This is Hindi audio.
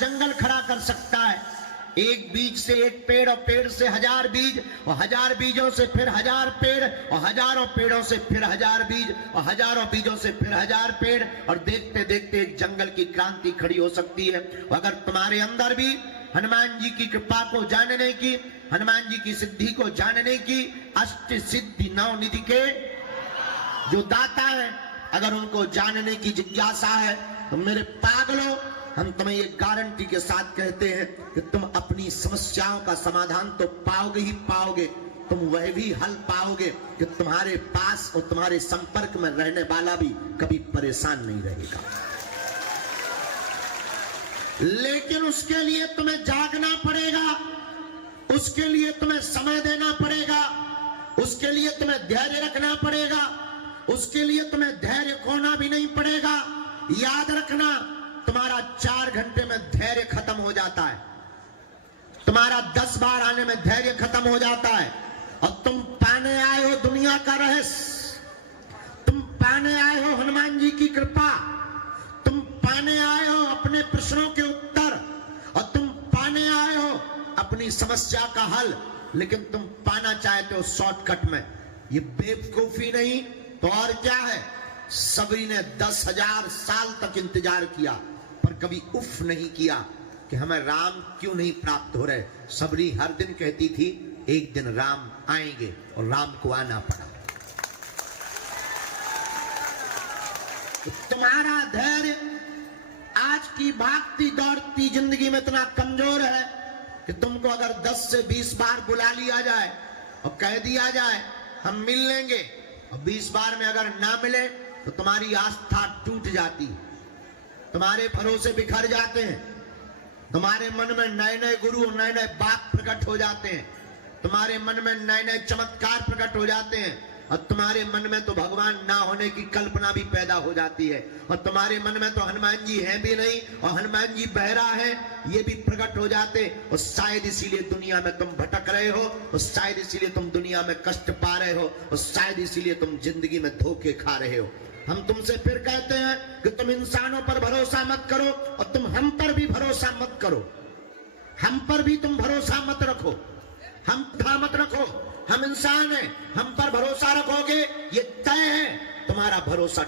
जंगल खड़ा कर सकता है। एक बीज से एक पेड़, और पेड़ से 1000 बीज, और 1000 बीजों से फिर 1000 पेड़, और हजारों पेड़ों से फिर 1000 बीज, और हजारों बीजों से फिर 1000 पेड़, और देखते देखते एक जंगल की क्रांति खड़ी हो सकती है। अगर तुम्हारे अंदर भी हनुमान जी की कृपा को जानने की, हनुमान जी की सिद्धि को जानने की, अष्ट सिद्धि नौ निधि के जो दाता है, अगर उनको जानने की जिज्ञासा है, तो मेरे पागलों, हम तुम्हें ये गारंटी के साथ कहते हैं कि तुम अपनी समस्याओं का समाधान तो पाओगे ही पाओगे, तुम वह भी हल पाओगे कि तुम्हारे पास और तुम्हारे संपर्क में रहने वाला भी कभी परेशान नहीं रहेगा। लेकिन उसके लिए तुम्हें जागना पड़ेगा, उसके लिए तुम्हें समय देना पड़ेगा, उसके लिए तुम्हें धैर्य रखना पड़ेगा, उसके लिए तुम्हें धैर्य खोना भी नहीं पड़ेगा। याद रखना, तुम्हारा 4 घंटे में धैर्य खत्म हो जाता है, तुम्हारा 10 बार आने में धैर्य खत्म हो जाता है, और तुम पाने आए हो दुनिया का रहस्य, तुम पाने आए हो हनुमान जी की कृपा, तुम पाने आए हो अपने प्रश्नों के उत्तर, और तुम पाने आए हो अपनी समस्या का हल। लेकिन तुम पाना चाहते हो शॉर्टकट में। ये बेवकूफी नहीं तो और क्या है। सबरी ने 10,000 साल तक इंतजार किया, पर कभी उफ नहीं किया कि हमें राम क्यों नहीं प्राप्त हो रहे। सबरी हर दिन कहती थी एक दिन राम आएंगे, और राम को आना पड़ा। तो तुम्हारा धैर्य आज की भागती दौड़ती जिंदगी में इतना कमजोर है कि तुमको अगर 10 से 20 बार बुला लिया जाए और कह दिया जाए हम मिल लेंगे, और 20 बार में अगर ना मिले तो तुम्हारी आस्था टूट जाती, तुम्हारे भरोसे बिखर जाते हैं, तुम्हारे मन में नए नए गुरु, नए नए बात प्रकट हो जाते हैं, तुम्हारे मन में नए नए चमत्कार प्रकट हो जाते हैं, और तुम्हारे मन में तो भगवान ना होने की कल्पना भी पैदा हो जाती है, और तुम्हारे मन में तो हनुमान जी है भी नहीं और हनुमान जी बहरा है, ये भी प्रकट हो जाते। और शायद इसीलिए दुनिया में तुम भटक रहे हो, और शायद इसीलिए तुम दुनिया में कष्ट पा रहे हो, और शायद इसीलिए तुम जिंदगी में धोखे खा रहे हो। हम तुमसे फिर कहते हैं कि तुम इंसानों पर भरोसा मत करो, और तुम हम पर भी भरोसा मत करो, हम पर भी तुम भरोसा मत रखो, हम मत रखो। हम इंसान हैं, हम पर भरोसा रखोगे ये तय है, तुम्हारा भरोसा